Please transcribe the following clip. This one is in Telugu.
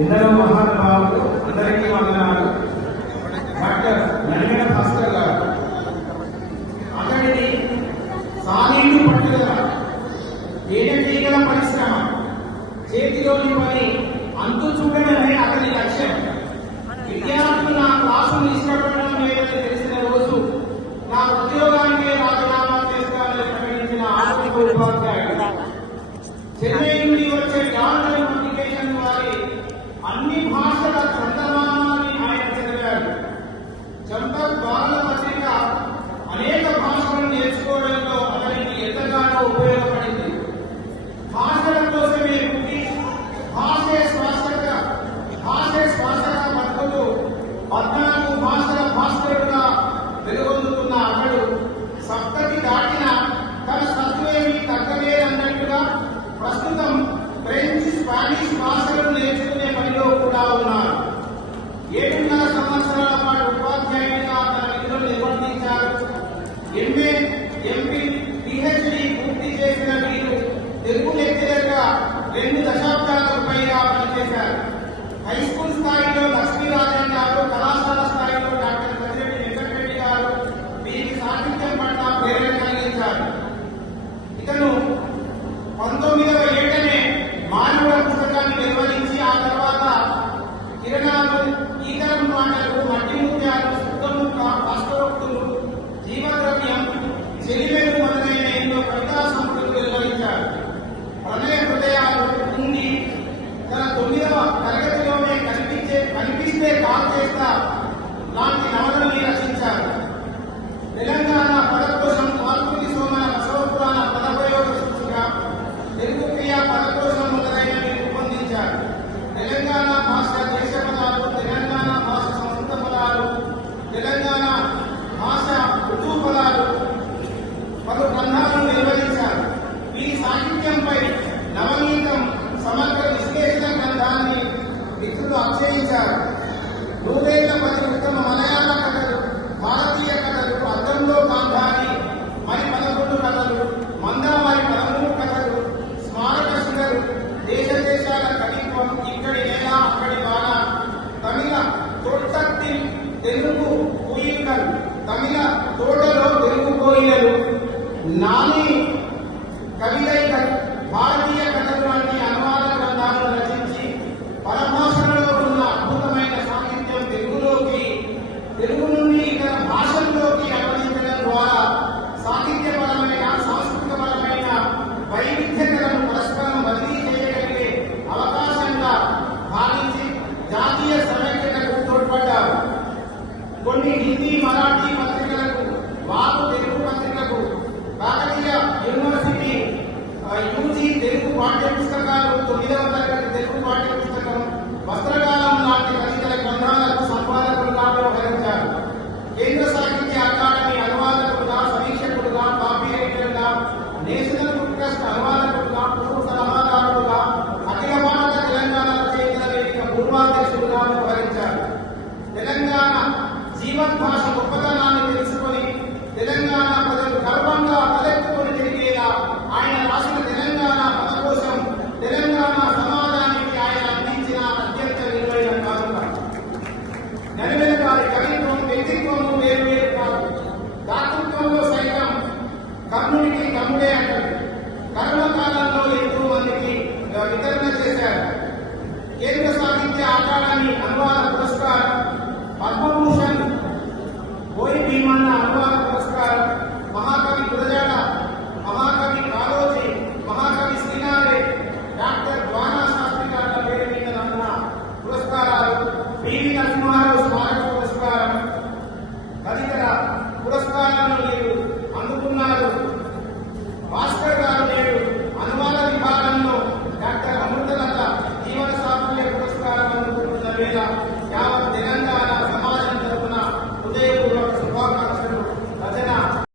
ఎందరో మహానుభావులు అందరికీ వందనాలు. డాక్టర్ నడిగిన భాస్కర్ గారు అతడిని సాలీలు పట్టుదల ఏదైనా పరిశ్రమ చేతిలోని పని అంతు చూడడమే అతని లక్ష్యం. విద్యార్థులు నా క్లాసులు ఇష్టపడడం లేదని తెలిసిన రోజు నా ఉద్యోగానికి రాజీనామా చేస్తానని ప్రకటించిన ఆర్థిక ఉపాధ్యాయులు రెండు దశాబ్దాలకు పైగా పనిచేశారు. హై స్కూల్ தமிழ் தமிழ தோடலோ தெலுங்கு கோயிலு నాని కవితై భారతీయ కథకులాన్ని అనువాద గ్రంథాలు రచించి పరభాషలో ఉన్న అద్భుతమైన సాహిత్యం తెలుగులోకి తెలుగు నుండి ఇతర భాషల్లోకి అనువదించడం ద్వారా సాహిత్యపరమైన సాంస్కృతికపరమైన వైవిధ్యతలను పరస్పరం బదిలీ చేయగలిగే అవకాశంగా భావించి జాతి శ్రీమద్ భాష గొప్పతనాన్ని తెలుసుకొని తెలంగాణ ప్రజలు గర్వంగా తలెత్తుకొని తిరిగేలా ఆయన రాసిన తెలంగాణ పద కోసం తెలంగాణ సమాజానికి ఆయన అందించిన అత్యంత విలువైన కానుక. నడిమిన వారి కవిత్వం వ్యక్తిత్వం వేరు వేరు కాదు. దాతృత్వంలో సైతం కర్ణునికి కమ్ముడే అంటారు. కర్మకాలంలో ఎంతో మందికి వితరణ చేశారు. కేంద్ర సాహిత్య అకాడమీ అనువాద పురస్కారం